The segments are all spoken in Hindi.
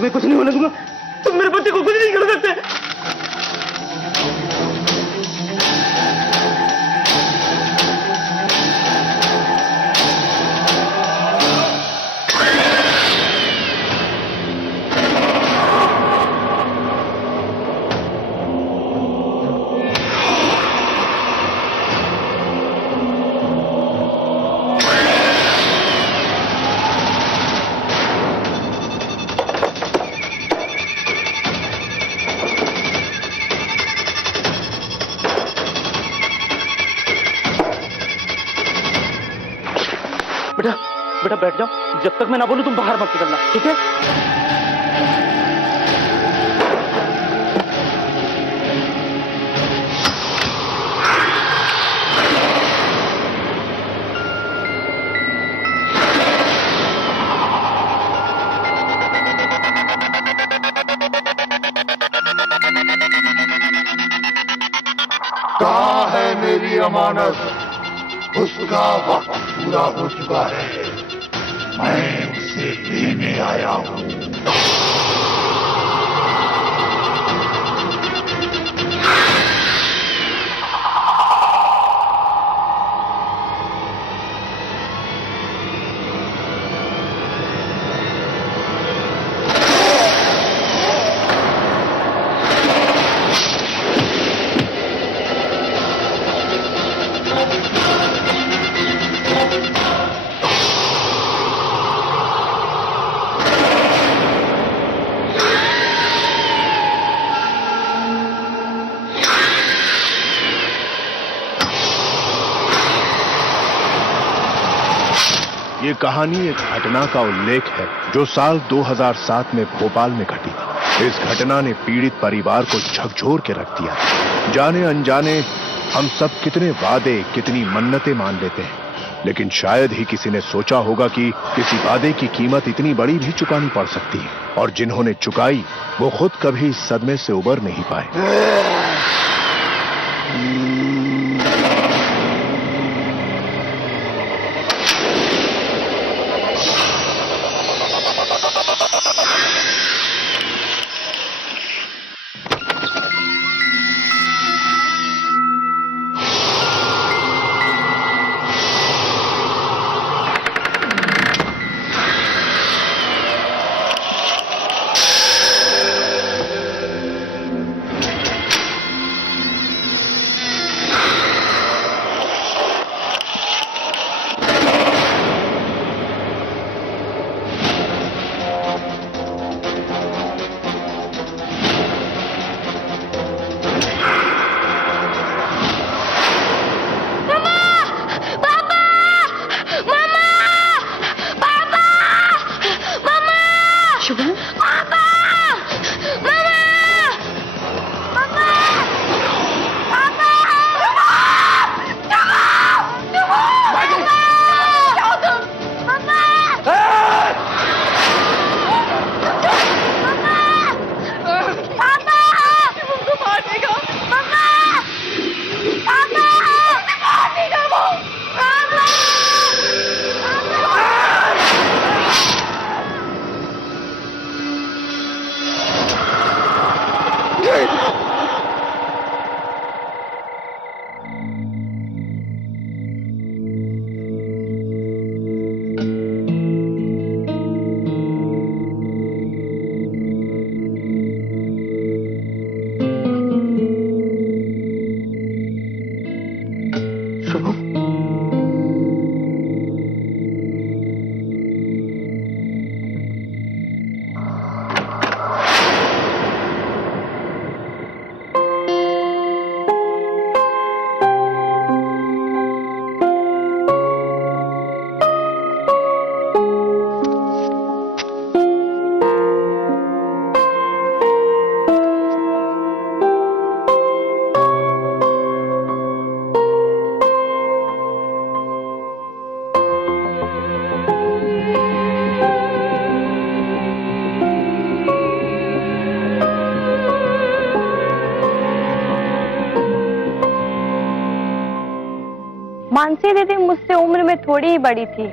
तुम्हें कुछ नहीं होने दूंगा। तुम मेरे बच्चे को कुछ नहीं कर सकते। बेटा बेटा बैठ जाओ, जब तक मैं ना बोलूं तुम बाहर मत निकलना, ठीक है? कहाँ है मेरी अमानत? उसका वक्त पूरा हो चुका है, मैं उसे लेने आया हूं। ये कहानी एक घटना का उल्लेख है जो साल 2007 में भोपाल में घटी। इस घटना ने पीड़ित परिवार को झकझोर के रख दिया। जाने अनजाने हम सब कितने वादे, कितनी मन्नतें मान लेते हैं, लेकिन शायद ही किसी ने सोचा होगा कि किसी वादे की कीमत इतनी बड़ी भी चुकानी पड़ सकती है, और जिन्होंने चुकाई वो खुद कभी इस सदमे से उबर नहीं पाए। मानसी दीदी मुझसे उम्र में थोड़ी ही बड़ी थी,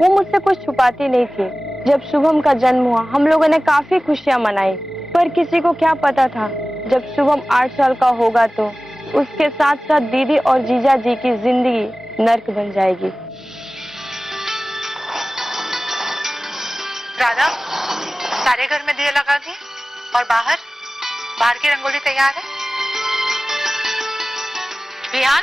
वो मुझसे कुछ छुपाती नहीं थी। जब शुभम का जन्म हुआ हम लोगों ने काफी खुशियां मनाई, पर किसी को क्या पता था जब शुभम 8 साल का होगा तो उसके साथ साथ दीदी और जीजा जी की जिंदगी नर्क बन जाएगी। राधा, सारे घर में दिए लगा दिए और बाहर की रंगोली तैयार है। रिहान,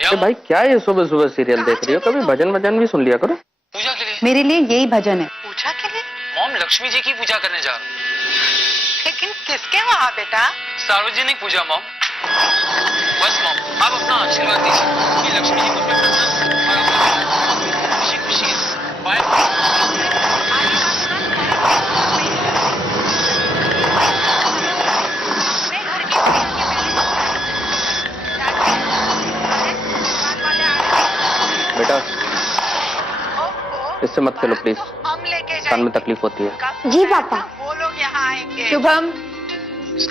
अरे भाई क्या ये सुबह सुबह सीरियल देख रही हो? कभी भजन भजन भी सुन लिया करो। पूजा के लिए। मेरे लिए यही भजन है। पूजा के लिए? मॉम लक्ष्मी जी की पूजा करने जा रहा हूँ। लेकिन किसके वहाँ बेटा? सार्वजनिक पूजा मॉम। बस मॉम आप अपना आशीर्वाद दीजिए कि लक्ष्मी जी को अपने प्रसन्न और अपना खुशी खुशी बाय। बेटा इससे मत खेलो प्लीज, हम लेके कान में तकलीफ होती है। जी पापा। वो लोग यहाँ आएंगे। शुभम,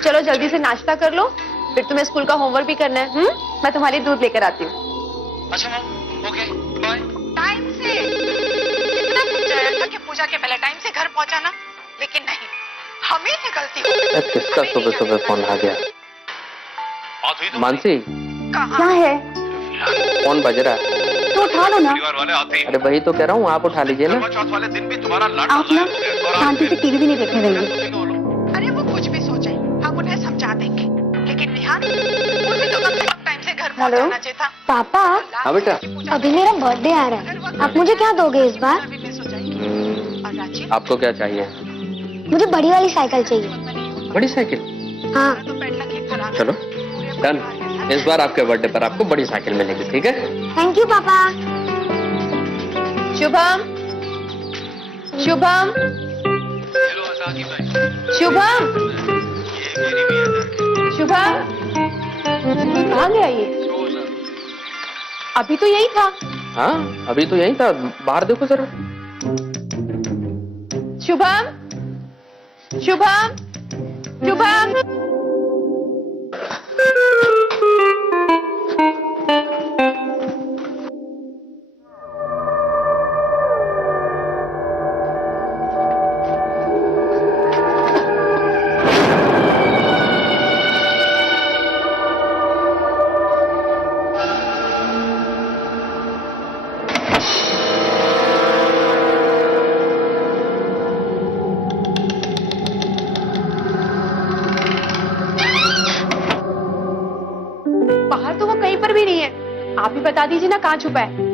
चलो जल्दी से नाश्ता कर लो, फिर तुम्हें स्कूल का होमवर्क भी करना है। मैं तुम्हारे दूध लेकर आती हूँ। अच्छा मॉम, ओके बाय। टाइम से इतना समझाया था कि पूजा के पहले टाइम से घर पहुंचाना, लेकिन नहीं, हमें ही गलती हो। किसका सुबह सुबह फोन आ गया? मानसी, क्या है? फोन बज रहा है, तो उठा लो ना। अरे वही तो कह रहा हूँ, आप उठा लीजिए ना। आप ना शांति से टीवी भी नहीं देखने देंगे। अरे वो कुछ भी सोचे, हम उन्हें समझा देंगे, लेकिन निहान उसे तो कम से कम टाइम से घर पहुंचाना चाहिए था। पापा, हाँ बेटा, अभी मेरा बर्थडे आ रहा है, आप मुझे क्या दोगे इस बार? आपको क्या चाहिए? मुझे बड़ी वाली साइकिल चाहिए। बड़ी साइकिल? हाँ। चलो डन, इस बार आपके बर्थडे पर आपको बड़ी साइकिल मिलेगी, ठीक है? थैंक यू पापा। शुभम, शुभम, शुभम, शुभम, कहाँ गया ये? अभी तो यही था। हाँ अभी तो यही था, बाहर देखो जरा। शुभम, शुभम, शुभम। बाहर तो वो कहीं पर भी नहीं है, आप ही बता दीजिए ना कहाँ छुपा है।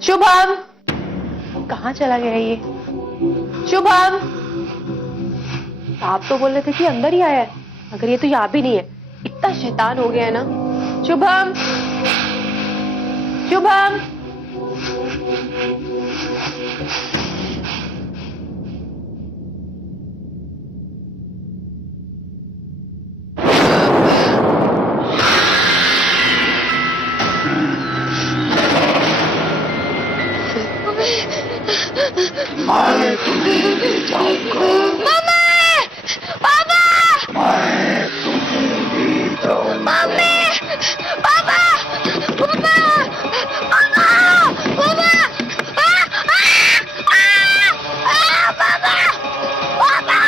शुभम, कहाँ चला गया ये? शुभम, आप तो बोल रहे थे कि अंदर ही आया है, अगर ये तो यहाँ भी नहीं है, इतना शैतान हो गया है ना। शुभम, शुभम, मैं तुम्हें ले जाऊंगा। पापा, मैं तुम्हें ले जाऊंगा। पापा, पापा, पापा, पापा,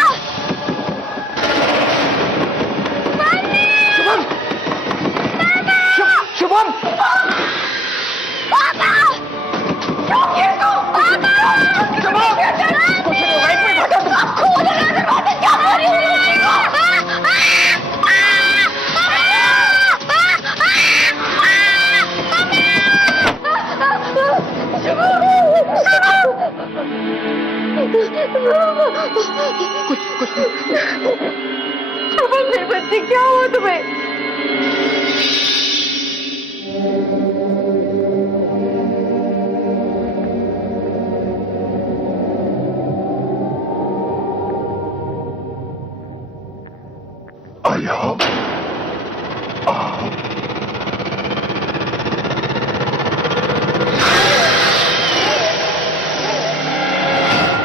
शुभम, मेरे बच्चे क्या हुआ तुम्हें? आया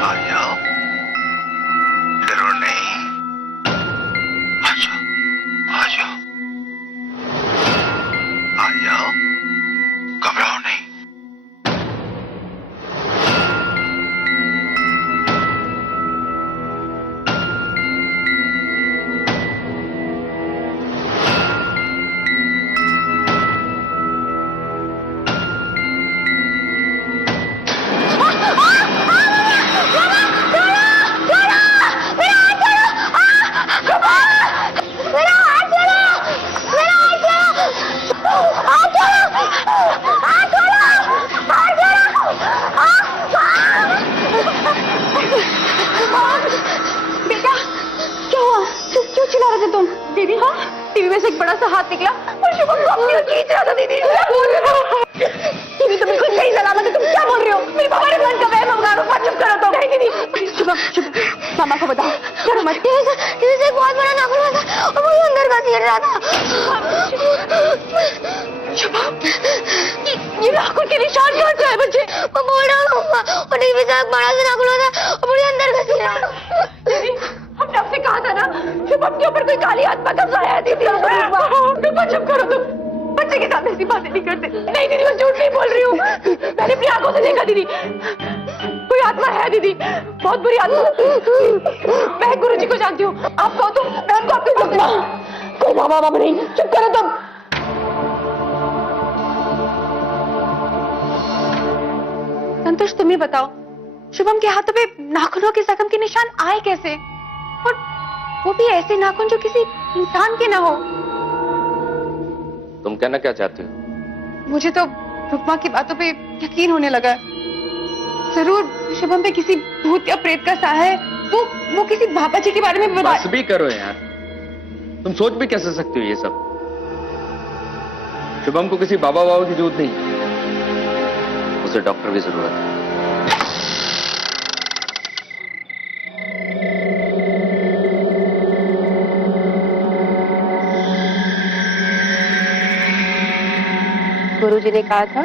आया, डरो नहीं, आजा, आजा, आया। से तुम? दीदी हाँ, टीवी में से एक बड़ा सा हाथ निकला और शुभम को अपनी ओर खींच रहा था। दीदी क्या बोल रहे हो? टीवी तो बिल्कुल सही सलामत है, तुम क्या बोल रहे हो? मेरे हमारे मन का वहम होगा, रुको चुप करो तुम। नहीं दीदी, शुभम मामा को बताओ, डरो मत। टीवी से एक बहुत बड़ा नाखून था और वो अंदर का चीर रहा था। शुभम ये नाखून के निशान कहाँ से आए बच्चे? मैं बोल रहा हूँ और टीवी से एक बड़ा सा नाखून था और मुझे अंदर का चीर रहा था। हमने आपसे कहा था ना शुभम के ऊपर कोई काली आत्मा कब्जा है। दीदी रुको चुप करो तुम, बच्चे के साथ ऐसी बातें नहीं करते। नहीं दीदी मैं झूठ नहीं बोल रही हूँ, मैंने अपनी आंखों से देखा। दीदी कोई आत्मा है दीदी, बहुत बुरी आत्मा। मैं गुरुजी को जानती हूँ, आप कहो तुम, मैं उनको आपके कोई बाबा बाबा नहीं, चुप करो तुम। संतोष तुम ही बताओ, शुभम के हाथों पे नाखूनों के जख्म के निशान आए कैसे, और वो भी ऐसे नाखून जो किसी इंसान के ना हो? तुम कहना क्या चाहती हो? मुझे तो रुक्मा की बातों पे यकीन होने लगा। जरूर शुभम पे किसी भूत या प्रेत का साया है। वो किसी बाबा जी के बारे में बस भी करो यार, तुम सोच भी कैसे सकती हो ये सब? शुभम को किसी बाबा की जरूरत नहीं, उसे डॉक्टर की जरूरत है। गुरुजी ने कहा था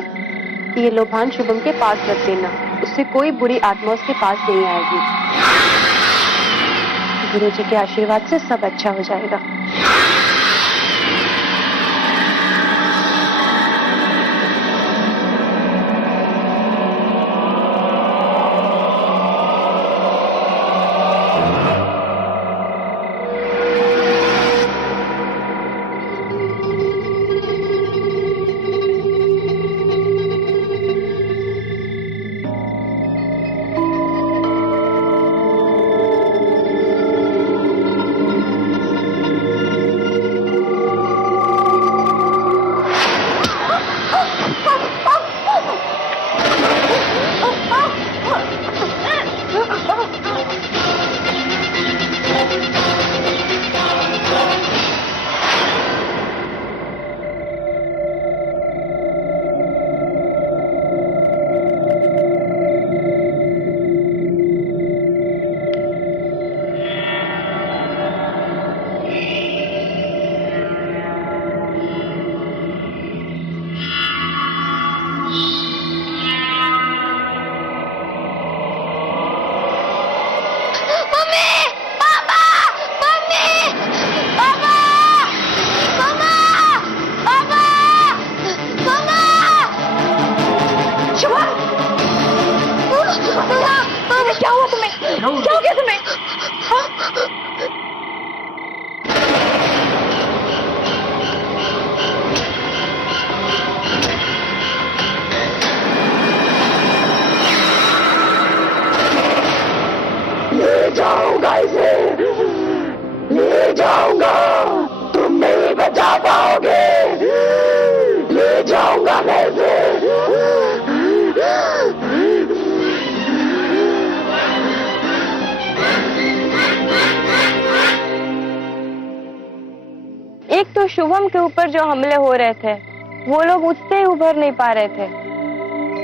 कि ये लोभान शुभम के पास रख देना, उससे कोई बुरी आत्मा उसके पास नहीं आएगी। गुरुजी के आशीर्वाद से सब अच्छा हो जाएगा। क्या हुआ तुम्हें? क्या हो गया तुम्हें? हाँ? ले जाऊंगा इसे, ले जाऊंगा, तुम नहीं बचा पाओगे, ले जाऊंगा मैं इसे। एक तो शुभम के ऊपर जो हमले हो रहे थे वो लोग उससे ही उभर नहीं पा रहे थे,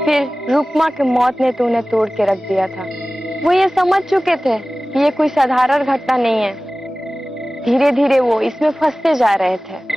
फिर रुक्मा की मौत ने तो उन्हें तोड़ के रख दिया था। वो ये समझ चुके थे कि ये कोई साधारण घटना नहीं है, धीरे धीरे वो इसमें फंसते जा रहे थे।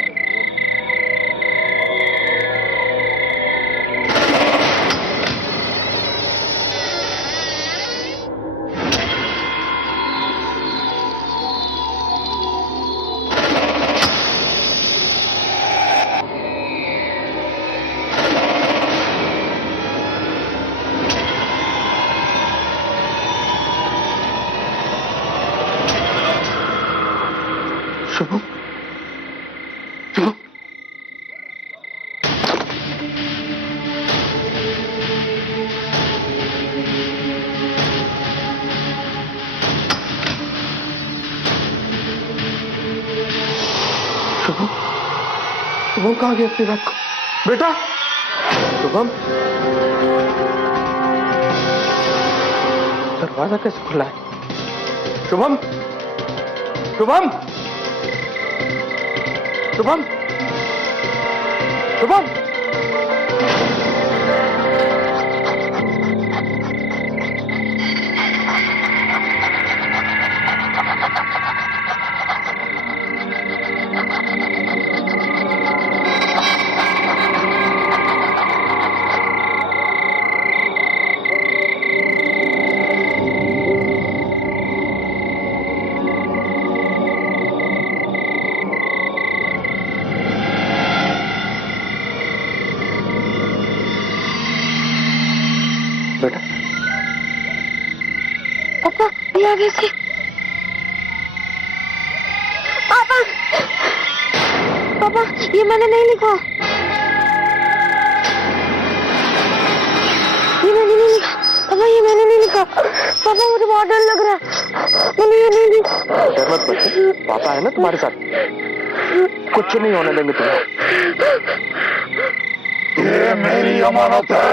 शुभम, शुभम, शुभम, शुभम कहाँ गया इतनी रात को? बेटा, शुभम, दरवाजा कैसे खुला है? शुभम, शुभम, शुभम, शुभम, बेटा पापा ये आगे से पापा पापा ये मैंने नहीं लिखा, ये मैंने नहीं लिखा पापा, ये मैंने नहीं लिखा पापा, मुझे बहुत डर लग रहा है, मैंने ये नहीं लिखा। डर मत बच्चे, पापा है ना तुम्हारे साथ, कुछ नहीं होने देंगे तुम्हें। ये मेरी अमानत है।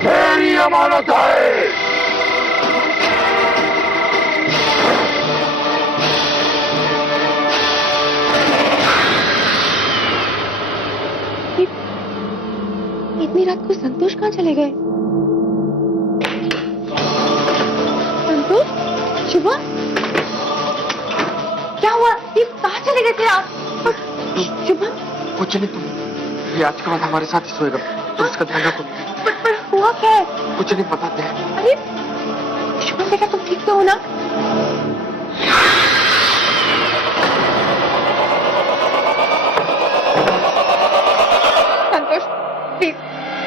मेरी अमानत है। इतनी रात को संतोष कहाँ चले गए? संतोष, शुभम, क्या हुआ? ये कहाँ चले गए थे आप? शुभम, कुछ नहीं, तुम ये आज के बाद हमारे साथ ही सोएगा, तुम इसका ध्यान रखो। पर हुआ क्या है? कुछ नहीं बताते हैं। अरे शुभम बेटा, तुम ठीक तो हो ना? संतोष, प्लीज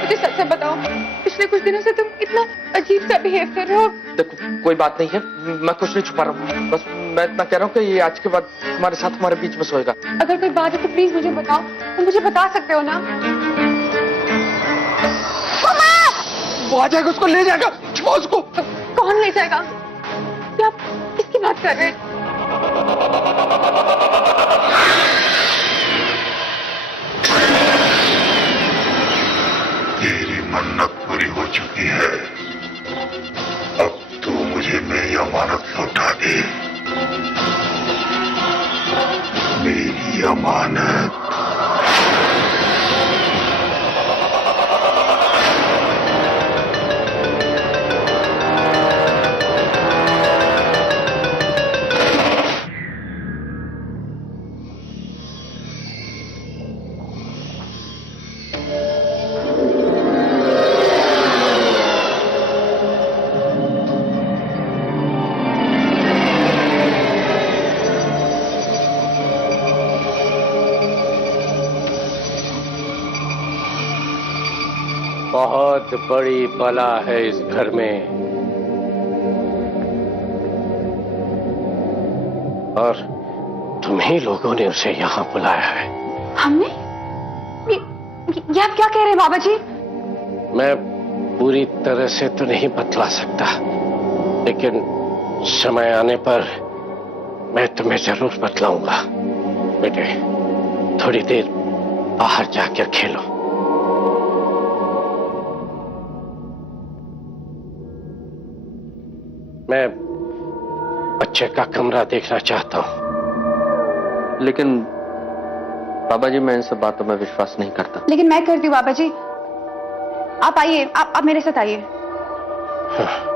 मुझे सच सच बताओ, पिछले कुछ दिनों से तुम इतना अजीब सा बिहेव कर रहे हो। देखो कोई बात नहीं है, मैं कुछ नहीं छुपा रहा हूँ, बस मैं इतना कह रहा हूँ कि ये आज के बाद हमारे साथ हमारे बीच में सोएगा। अगर कोई बात है तो प्लीज मुझे बताओ, तुम मुझे बता सकते हो ना? वो आ जाएगा, उसको ले जाएगा, छुपा उसको। कौन ले जाएगा? क्या आप किसकी बात कर रहे हैं? तेरी मन्नत पूरी हो चुकी है, अब तू मुझे मेरी अमानत लौटा दे। मेरी अमानत। बहुत बड़ी बला है इस घर में, और तुम्ही लोगों ने उसे यहाँ बुलाया है। हमने? ये आप क्या कह रहे हैं बाबा जी? मैं पूरी तरह से तो नहीं बतला सकता, लेकिन समय आने पर मैं तुम्हें जरूर बतलाऊंगा। बेटे, थोड़ी देर बाहर जाकर खेलो। मैं बच्चे का कमरा देखना चाहता हूं। लेकिन बाबा जी, मैं इन सब बातों में विश्वास नहीं करता। लेकिन मैं करती हूँ बाबा जी, आप आइए, आप मेरे साथ आइए। हाँ।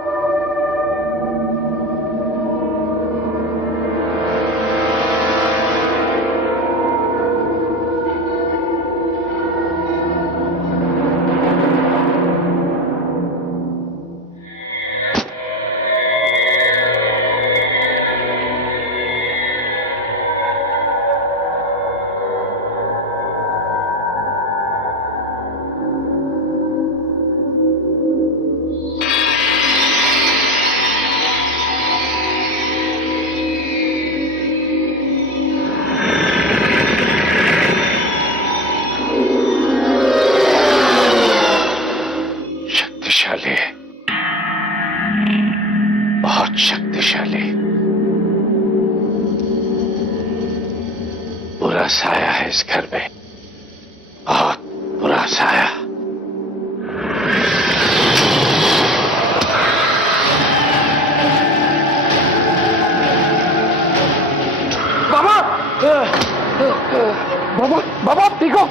शक्तिशाली, बहुत शक्तिशाली। बुरा साया है इस घर में, बहुत बुरा साया। बाबा आप ठीक हो?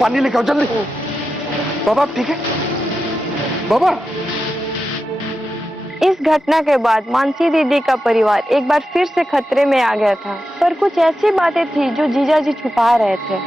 पानी लेके आओ जल्दी। बाबा आप ठीक है? बाबा इस घटना के बाद मानसी दीदी का परिवार एक बार फिर से खतरे में आ गया था, पर कुछ ऐसी बातें थी जो जीजा जी छुपा रहे थे।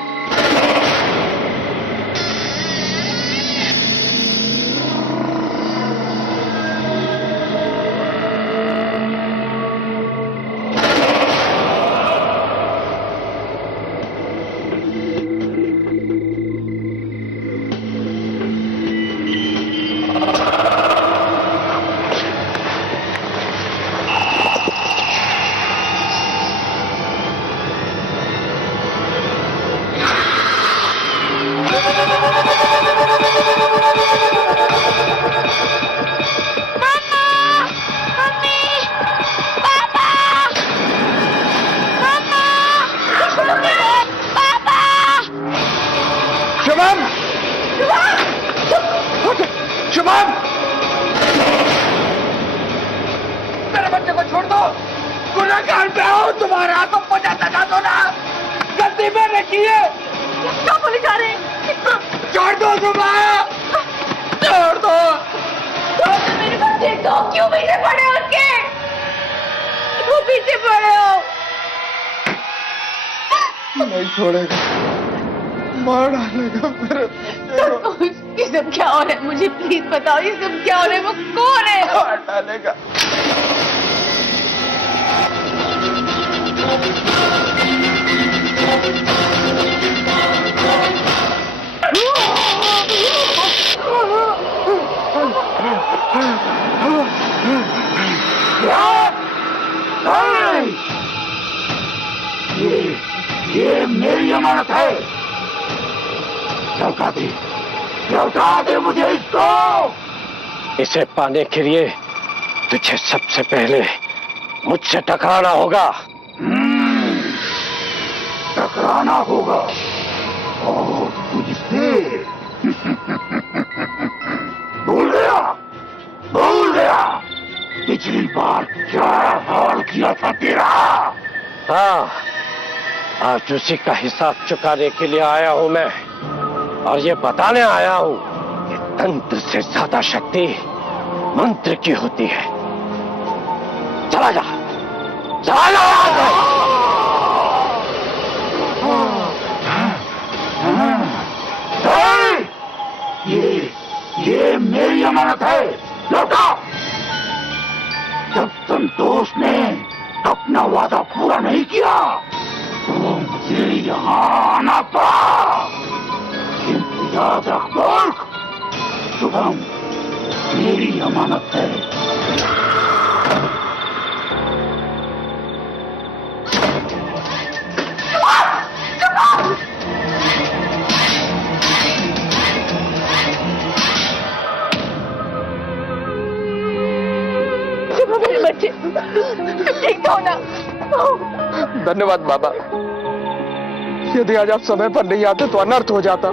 शुभम! शुभम! मेरे बच्चे को छोड़ दो। गुनहगार पे आओ, तुम्हारा तो पचाता जा दो ना। गलती मैंने की है। क्या बोले जा रहे हैं? छोड़ दो शुभम, छोड़ दो। मेरे बच्चे तो क्यों पीछे पड़े हो उसके? क्यों पीछे पड़े हो? नहीं छोड़ेगा, मार डालेगा मेरे। ये सब क्या हो रहा है? मुझे प्लीज बताओ, ये सब क्या हो रहा है? वो कौन है? मार डालेगा। ये मेरी अमानत है। लौटा दे मुझे इसको। इसे पाने के लिए तुझे सबसे पहले मुझसे टकराना होगा। टकराना होगा और तुझसे। भूल गया पिछली बार क्या हाल किया था तेरा। हाँ, आज उसी का हिसाब चुकाने के लिए आया हूं मैं, और ये बताने आया हूं कि तंत्र से ज्यादा शक्ति मंत्र की होती है। चला जा, चला जा यहाँ से। ये मेरी अमानत है। लौटा। जब संतोष ने अपना वादा पूरा नहीं किया तो मुझे यहाँ आना पड़ा। किंतु याद रख मूर्ख, शुभम मेरी अमानत है। मेरे बच्चे ठीक हो ना? धन्यवाद बाबा। यदि आज आप समय पर नहीं आते तो अनर्थ हो जाता।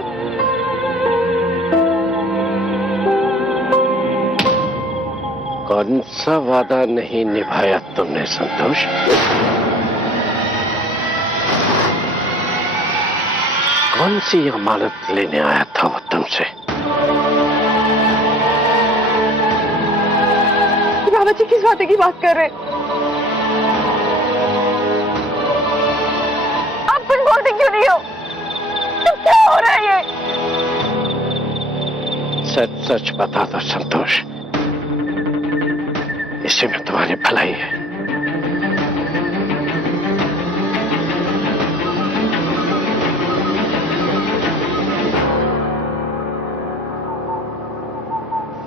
कौन सा वादा नहीं निभाया तुमने संतोष? कौन सी अमानत लेने आया था वो तुमसे? बाबा जी किस बात की बात कर रहे हैं? आप कुछ बोलते क्यों नहीं हो? तो क्या हो रहा है ये? सच सच बता दो संतोष, इसी में तुम्हारी भलाई है।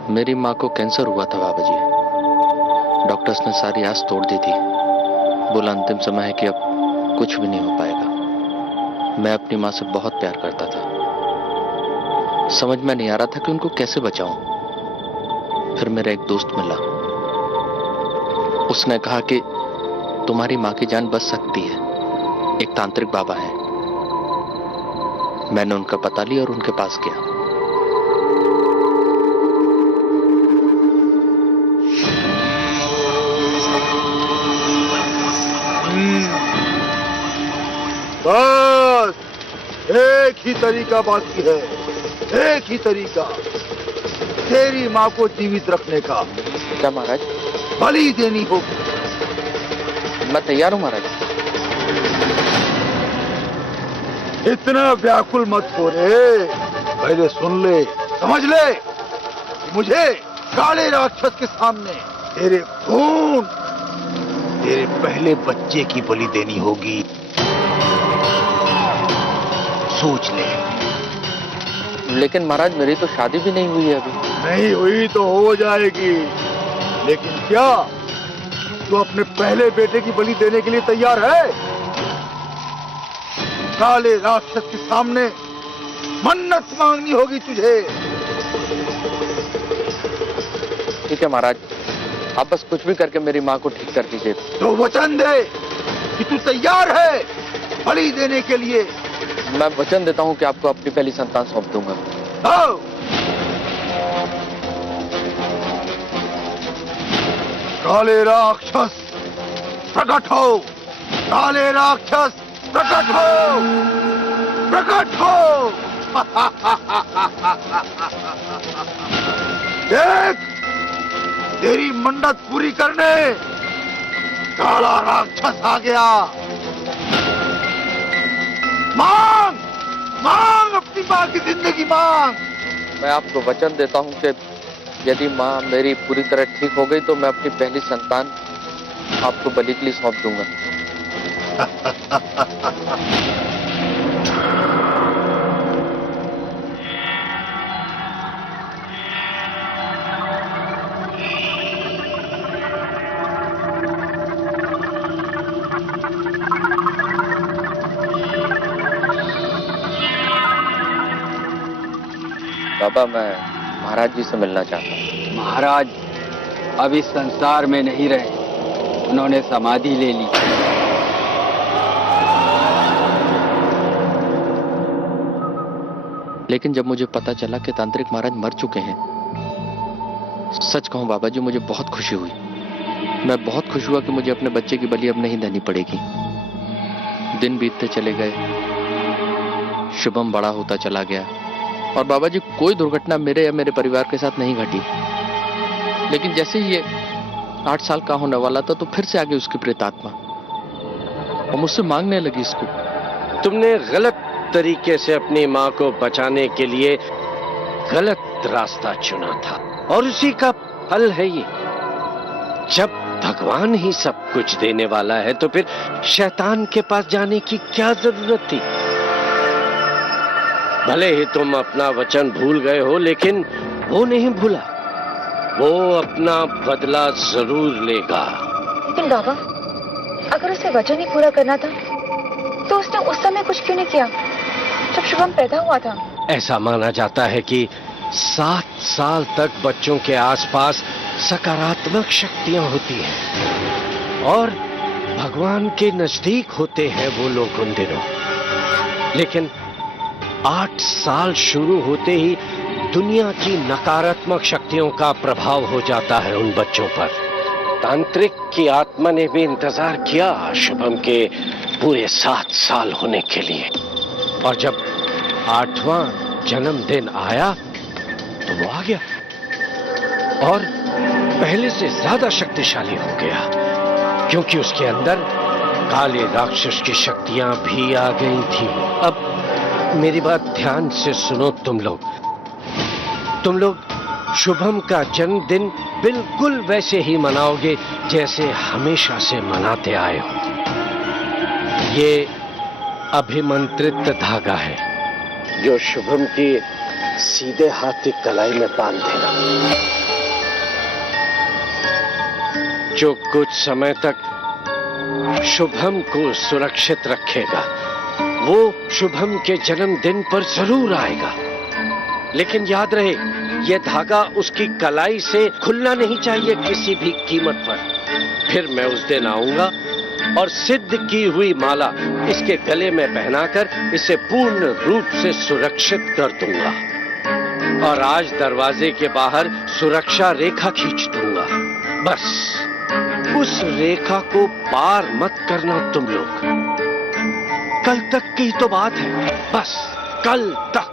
मेरी माँ को कैंसर हुआ था बाबा जी। डॉक्टर्स ने सारी आस तोड़ दी थी। बोला अंतिम समय है कि अब कुछ भी नहीं हो पाएगा। मैं अपनी माँ से बहुत प्यार करता था। समझ में नहीं आ रहा था कि उनको कैसे बचाऊं। फिर मेरा एक दोस्त मिला। उसने कहा कि तुम्हारी माँ की जान बच सकती है, एक तांत्रिक बाबा है। मैंने उनका पता लिया और उनके पास गया। बस एक ही तरीका बाकी है, एक ही तरीका तेरी माँ को जीवित रखने का। क्या महाराज? बलि देनी होगी। मैं तैयार हूँ महाराज। इतना व्याकुल मत हो रे, पहले सुन ले, समझ ले। मुझे काले राक्षस के सामने तेरे खून, तेरे पहले बच्चे की बलि देनी होगी। सोच ले। लेकिन महाराज मेरी तो शादी भी नहीं हुई है अभी। नहीं हुई तो हो जाएगी, लेकिन क्या तू अपने पहले बेटे की बलि देने के लिए तैयार है? काले राक्षस के सामने मन्नत मांगनी होगी तुझे। ठीक है महाराज, आप बस कुछ भी करके मेरी माँ को ठीक कर दीजिए। तो वचन दे कि तू तैयार है बलि देने के लिए। मैं वचन देता हूँ कि आपको अपनी पहली संतान सौंप दूंगा। आओ। काले राक्षस प्रकट हो, काले राक्षस प्रकट हो, प्रकट हो। देख, तेरी मन्नत पूरी करने काला राक्षस आ गया। मांग, मांग अपनी माँ की जिंदगी मांग। मैं आपको वचन देता हूँ कि यदि माँ मेरी पूरी तरह ठीक हो गई तो मैं अपनी पहली संतान आपको बलि के लिए सौंप दूंगा। बाबा, मैं महाराज जी से मिलना चाहता हूँ। महाराज अब इस संसार में नहीं रहे, उन्होंने समाधि ले ली। लेकिन जब मुझे पता चला कि तांत्रिक महाराज मर चुके हैं, सच कहूं बाबा जी, मुझे बहुत खुशी हुई। मैं बहुत खुश हुआ कि मुझे अपने बच्चे की बलि अब नहीं देनी पड़ेगी। दिन बीतते चले गए, शुभम बड़ा होता चला गया और बाबा जी कोई दुर्घटना मेरे या मेरे परिवार के साथ नहीं घटी। लेकिन जैसे ही ये 8 साल का होने वाला था तो फिर से आ गई उसकी प्रेतात्मा और मुझसे मांगने लगी इसको। तुमने गलत तरीके से अपनी माँ को बचाने के लिए गलत रास्ता चुना था और उसी का फल है ये। जब भगवान ही सब कुछ देने वाला है तो फिर शैतान के पास जाने की क्या जरूरत थी? भले ही तुम अपना वचन भूल गए हो, लेकिन वो नहीं भूला। वो अपना बदला जरूर लेगा। लेकिन बाबा, अगर उसे वचन ही पूरा करना था तो उसने उस समय कुछ क्यों नहीं किया जब शुभम पैदा हुआ था? ऐसा माना जाता है कि 7 साल तक बच्चों के आसपास सकारात्मक शक्तियां होती हैं और भगवान के नजदीक होते हैं वो लोग उन दिनों। लेकिन 8 साल शुरू होते ही दुनिया की नकारात्मक शक्तियों का प्रभाव हो जाता है उन बच्चों पर। तांत्रिक की आत्मा ने भी इंतजार किया शुभम के पूरे 7 साल होने के लिए, और जब 8वां जन्मदिन आया तो वो आ गया और पहले से ज्यादा शक्तिशाली हो गया, क्योंकि उसके अंदर काले राक्षस की शक्तियां भी आ गई थी। अब मेरी बात ध्यान से सुनो तुम लोग शुभम का जन्मदिन बिल्कुल वैसे ही मनाओगे जैसे हमेशा से मनाते आए हो। ये अभिमंत्रित धागा है जो शुभम की सीधे हाथ की कलाई में बांध देना, जो कुछ समय तक शुभम को सुरक्षित रखेगा। वो शुभम के जन्मदिन पर जरूर आएगा, लेकिन याद रहे यह धागा उसकी कलाई से खुलना नहीं चाहिए किसी भी कीमत पर। फिर मैं उस दिन आऊंगा और सिद्ध की हुई माला इसके गले में पहनाकर इसे पूर्ण रूप से सुरक्षित कर दूंगा और आज दरवाजे के बाहर सुरक्षा रेखा खींच दूंगा। बस उस रेखा को पार मत करना तुम लोग। कल तक की तो बात है, बस कल तक।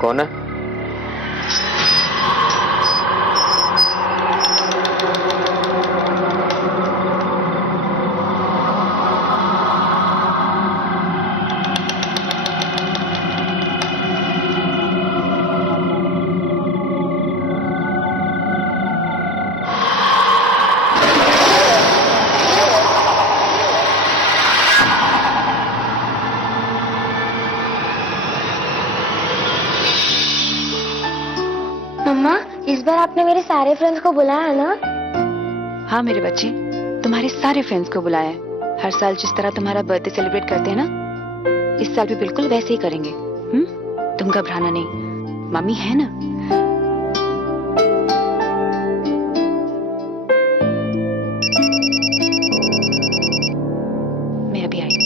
कौन है? मम्मा, इस बार आपने मेरे सारे फ्रेंड्स को बुलाया ना? हाँ मेरे बच्चे, तुम्हारे सारे फ्रेंड्स को बुलाया है। हर साल जिस तरह तुम्हारा बर्थडे सेलिब्रेट करते हैं ना, इस साल भी बिल्कुल वैसे ही करेंगे। तुम घबराना नहीं, मम्मी है ना। मैं अभी आई।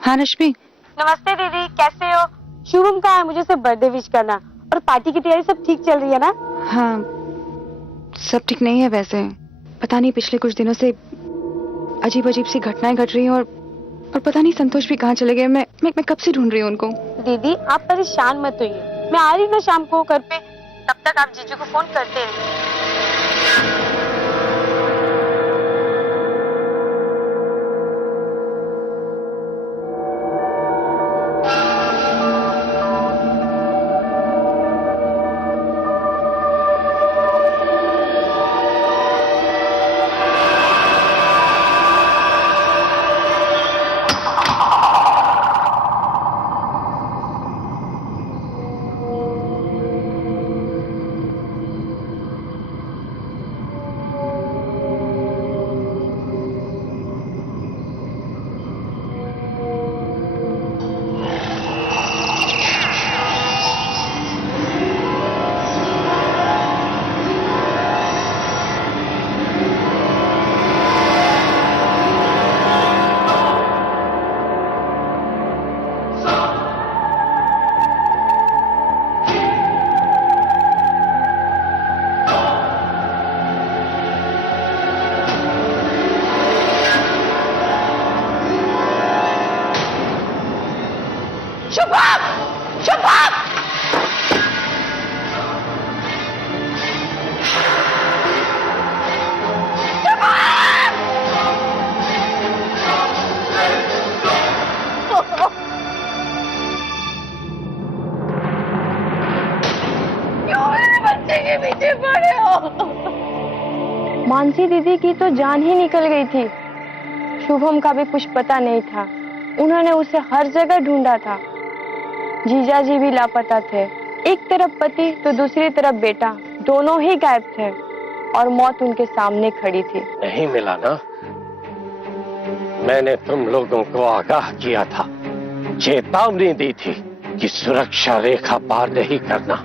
हाँ रश्मि। नमस्ते दीदी, कैसे हो? शुभम कहाँ है? मुझे सिर्फ बर्थडे विश करना। और पार्टी की तैयारी सब ठीक चल रही है ना? हाँ सब ठीक नहीं है वैसे। पता नहीं पिछले कुछ दिनों से अजीब अजीब सी घटनाएं घट रही हैं और पता नहीं संतोष भी कहाँ चले गए। मैं कब से ढूंढ रही हूँ उनको। दीदी आप परेशान मत होइए, मैं आ रही हूँ ना शाम को घर पे। तब तक आप जीजू को फोन करते रहिए। मानसी दीदी की तो जान ही निकल गई थी। शुभम का भी कुछ पता नहीं था। उन्होंने उसे हर जगह ढूंढा था। जीजा जी भी लापता थे। एक तरफ पति तो दूसरी तरफ बेटा, दोनों ही गायब थे और मौत उनके सामने खड़ी थी। नहीं मिला ना? मैंने तुम लोगों को आगाह किया था, चेतावनी दी थी कि सुरक्षा रेखा पार नहीं करना,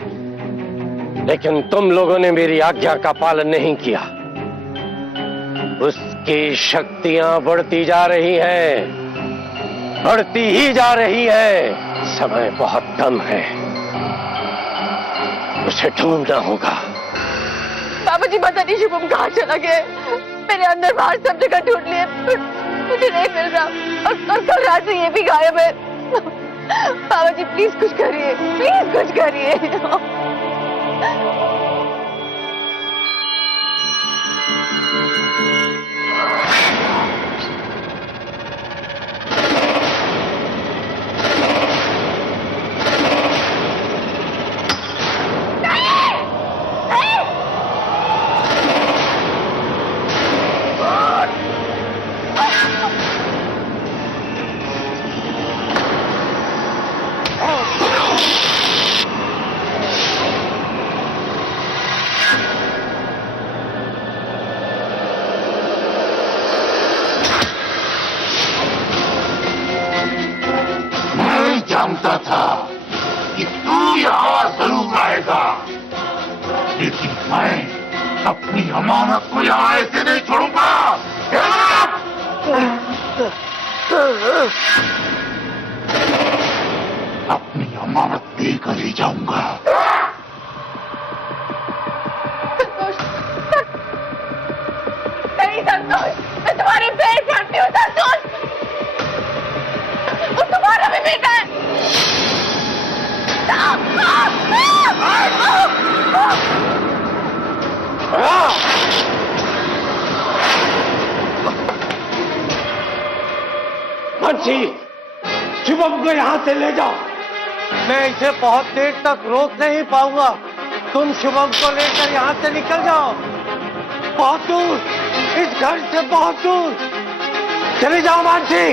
लेकिन तुम लोगों ने मेरी आज्ञा का पालन नहीं किया। उसकी शक्तियां बढ़ती जा रही हैं, बढ़ती ही जा रही है। समय बहुत कम है, उसे ढूंढना होगा। बाबा जी पता नहीं शुभम कहाँ चला गया। मैंने अंदर बाहर सब जगह ढूंढ लिए, मुझे नहीं मिल रहा। और कल रात से ये भी गायब है। बाबा जी प्लीज कुछ करिए, प्लीज कुछ करिए। जानता था कि तू यहाँ जरूर आएगा, लेकिन मैं अपनी अमानत को यहाँ ऐसे नहीं छोड़ूंगा। अपनी अमानत देकर ही जाऊंगा। नहीं संतोष, मैं तुम्हारे पैर पड़ती हूँ संतोष। वो तुम्हारा भी बेटा है। बंसी, शुभम को यहाँ से ले जाओ। मैं इसे बहुत देर तक रोक नहीं पाऊंगा। तुम शुभम को लेकर यहाँ से निकल जाओ, बहुत दूर, इस घर से बहुत दूर चले जाओ। मानसी,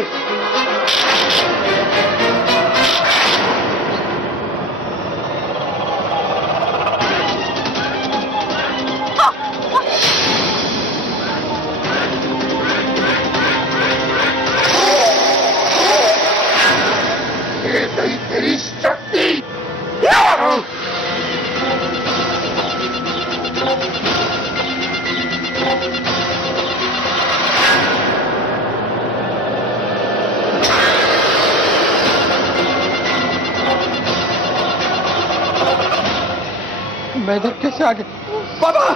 तेरी शक्ति मैं इधर कैसे आ गया? बाबा,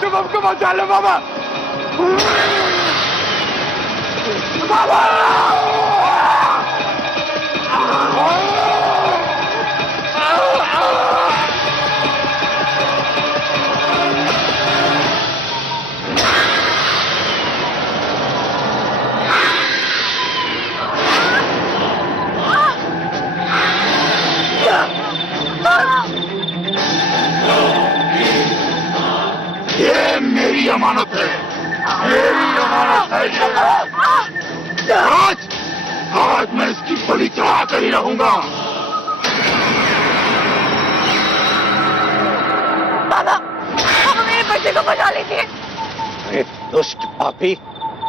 शुभम को बचा लो बाबा। बाबा, ये मेरी अमानत है, मेरी अमानत है ये। आज मैं इसकी बलि चढ़ा कर ही रहूंगा। बाबा, बाबा मेरे बच्चे को बचा लीजिए। अरे दुष्ट पापी,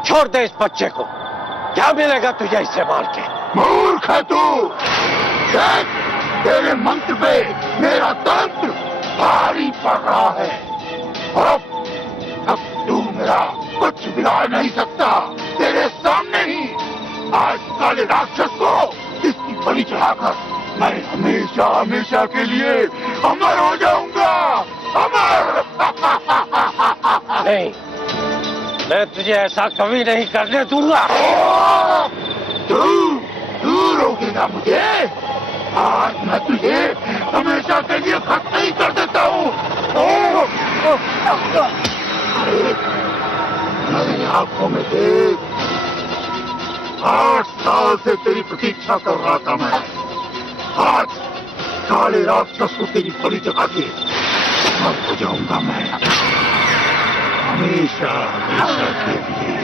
छोड़ दे इस बच्चे को। क्या मिलेगा तुझे इससे मार के? मूर्ख है तू। देख, तेरे मंत्र पे मेरा तंत्र भारी पड़ रहा है। अब तू मेरा कुछ बिगाड़ नहीं सकता। तेरे सामने ही आज काले राक्षस को इसकी बलि चढ़ाकर मैं हमेशा हमेशा के लिए अमर हो जाऊंगा। अमर। नहीं, मैं तुझे ऐसा कभी नहीं करने दूंगा। तू रोकेगा मुझे? आज मैं तुझे हमेशा के लिए खत्म नहीं कर देता हूँ। मेरी आंखों में देख, 8 साल से तेरी प्रतीक्षा कर रहा था मैं। आज काले राक्षस को तेरी बलि चढ़ा के मर हो जाऊंगा मैं, हमेशा हमेशा के लिए।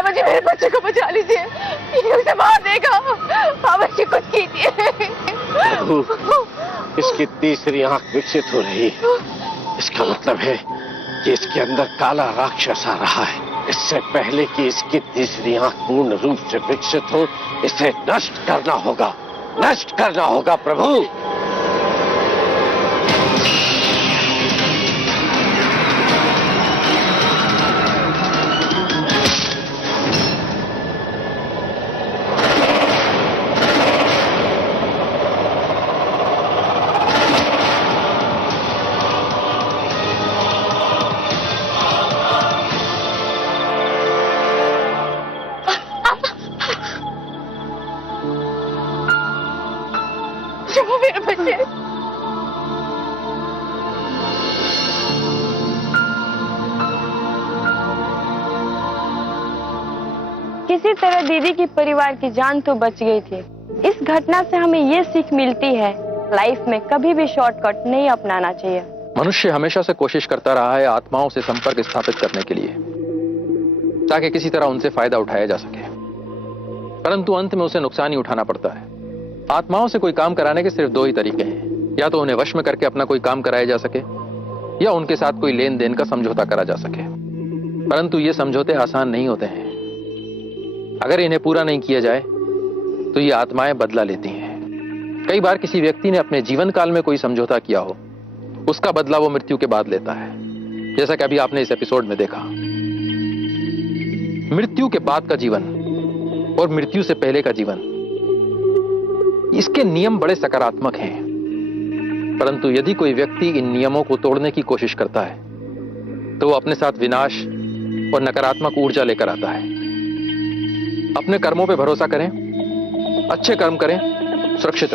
बाबा जी मेरे बच्चे को बचा लीजिए, ये उसे मार देगा। बाबा जी कुछ कीजिए। प्रभु, इसकी तीसरी आंख विकसित हो रही है। इसका मतलब है कि इसके अंदर काला राक्षस आ रहा है। इससे पहले कि इसकी तीसरी आंख पूर्ण रूप से विकसित हो, इसे नष्ट करना होगा, नष्ट करना होगा प्रभु। जो मेरे बच्चे। किसी तरह दीदी की परिवार की जान तो बच गई थी। इस घटना से हमें ये सीख मिलती है, लाइफ में कभी भी शॉर्टकट नहीं अपनाना चाहिए। मनुष्य हमेशा से कोशिश करता रहा है आत्माओं से संपर्क स्थापित करने के लिए, ताकि किसी तरह उनसे फायदा उठाया जा सके, परंतु अंत में उसे नुकसान ही उठाना पड़ता है। आत्माओं से कोई काम कराने के सिर्फ दो ही तरीके हैं, या तो उन्हें वश में करके अपना कोई काम कराया जा सके, या उनके साथ कोई लेन देन का समझौता करा जा सके। परंतु ये समझौते आसान नहीं होते हैं। अगर इन्हें पूरा नहीं किया जाए तो ये आत्माएं बदला लेती हैं। कई बार किसी व्यक्ति ने अपने जीवन काल में कोई समझौता किया हो, उसका बदला वो मृत्यु के बाद लेता है, जैसा कि अभी आपने इस एपिसोड में देखा। मृत्यु के बाद का जीवन और मृत्यु से पहले का जीवन, इसके नियम बड़े सकारात्मक हैं, परंतु यदि कोई व्यक्ति इन नियमों को तोड़ने की कोशिश करता है तो वो अपने साथ विनाश और नकारात्मक ऊर्जा लेकर आता है। अपने कर्मों पे भरोसा करें, अच्छे कर्म करें, सुरक्षित